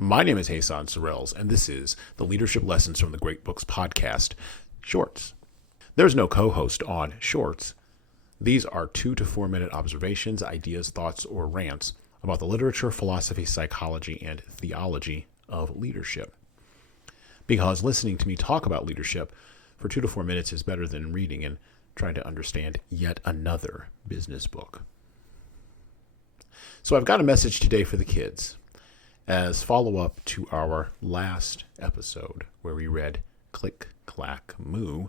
My name is Jesan Sorrells, and this is the Leadership Lessons from the Great Books podcast, Shorts. There's no co-host on Shorts. These are 2 to 4 minute observations, ideas, thoughts, or rants about the literature, philosophy, psychology, and theology of leadership. Because listening to me talk about leadership for 2 to 4 minutes is better than reading and trying to understand yet another business book. So I've got a message today for the kids as follow-up to our last episode where we read Click, Clack, Moo,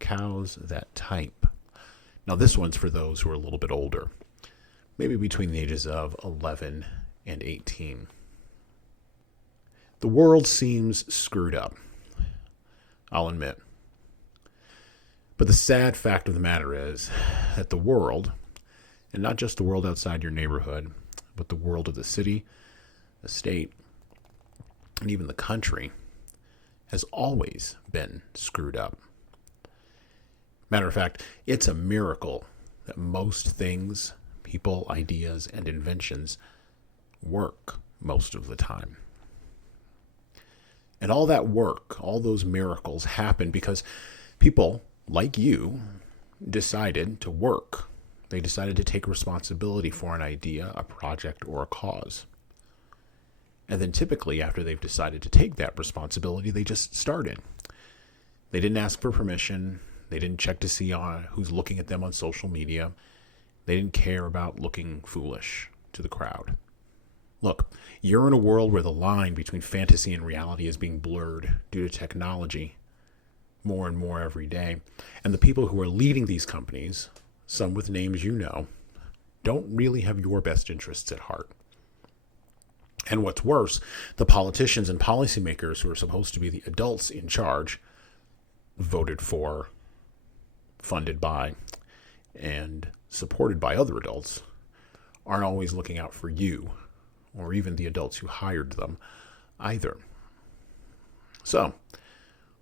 Cows That Type. Now this one's for those who are a little bit older, maybe between the ages of 11 and 18. The world seems screwed up, I'll admit. But the sad fact of the matter is that the world, and not just the world outside your neighborhood, but the world of the city, the state, and even the country, has always been screwed up. Matter of fact, it's a miracle that most things, people, ideas, and inventions work most of the time. And all that work, all those miracles happen because people like you decided to work. They decided to take responsibility for an idea, a project, or a cause. And then typically after they've decided to take that responsibility, they just started. They didn't ask for permission. They didn't check to see who's looking at them on social media. They didn't care about looking foolish to the crowd. Look, you're in a world where the line between fantasy and reality is being blurred due to technology more and more every day. And the people who are leading these companies, some with names you know, don't really have your best interests at heart. And what's worse, the politicians and policymakers who are supposed to be the adults in charge, voted for, funded by, and supported by other adults, aren't always looking out for you, or even the adults who hired them, either. So,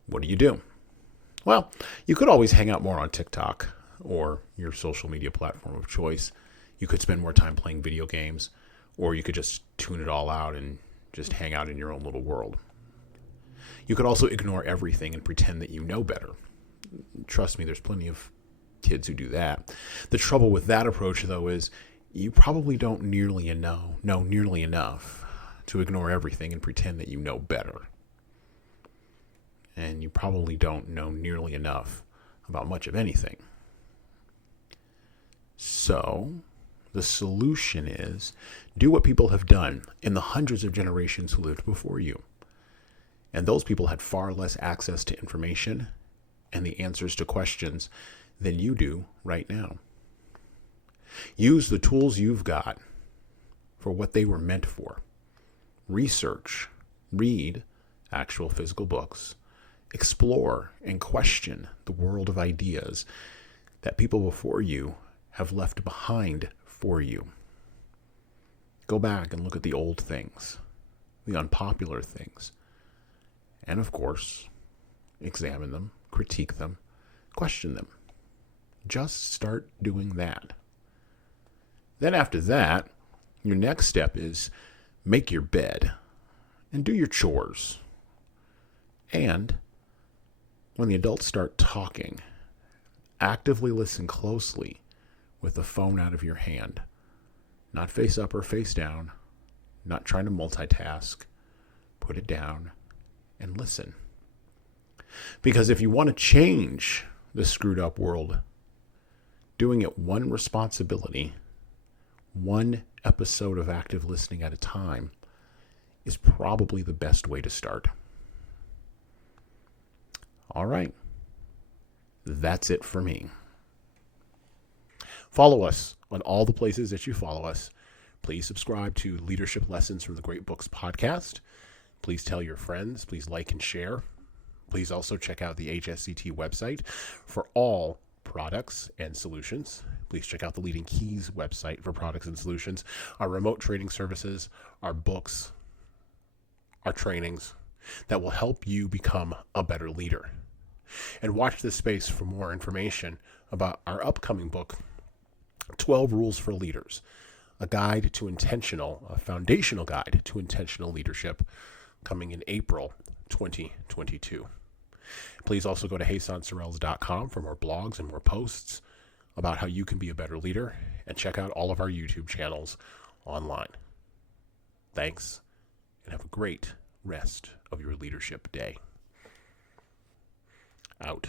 what do? Well, you could always hang out more on TikTok, or your social media platform of choice. You could spend more time playing video games, or you could just tune it all out and just hang out in your own little world. You could also ignore everything and pretend that you know better. Trust me, there's plenty of kids who do that. The trouble with that approach, though, is you probably don't know nearly enough to ignore everything and pretend that you know better. And you probably don't know nearly enough about much of anything. So, the solution is do what people have done in the hundreds of generations who lived before you. And those people had far less access to information and the answers to questions than you do right now. Use the tools you've got for what they were meant for. Research, read actual physical books, explore and question the world of ideas that people before you have left behind for you. Go back and look at the old things, the unpopular things, and of course, examine them, critique them, question them. Just start doing that. Then after that, your next step is make your bed and do your chores. And when the adults start talking, actively listen closely with the phone out of your hand. Not face up or face down, not trying to multitask. Put it down and listen. Because if you want to change the screwed up world, doing it one responsibility, one episode of active listening at a time, is probably the best way to start. All right. That's it for me. Follow us on all the places that you follow us. Please subscribe to Leadership Lessons from the Great Books podcast. Please tell your friends. Please like and share. Please also check out the HSCT website for all products and solutions. Please check out the Leading Keys website for products and solutions, our remote training services, our books, our trainings that will help you become a better leader. And watch this space for more information about our upcoming book, 12 Rules for Leaders. a foundational guide to intentional leadership, coming in April 2022. Please also go to JesanSorrells.com for more blogs and more posts about how you can be a better leader, and check out all of our YouTube channels online. Thanks, and have a great rest of your leadership day. Out.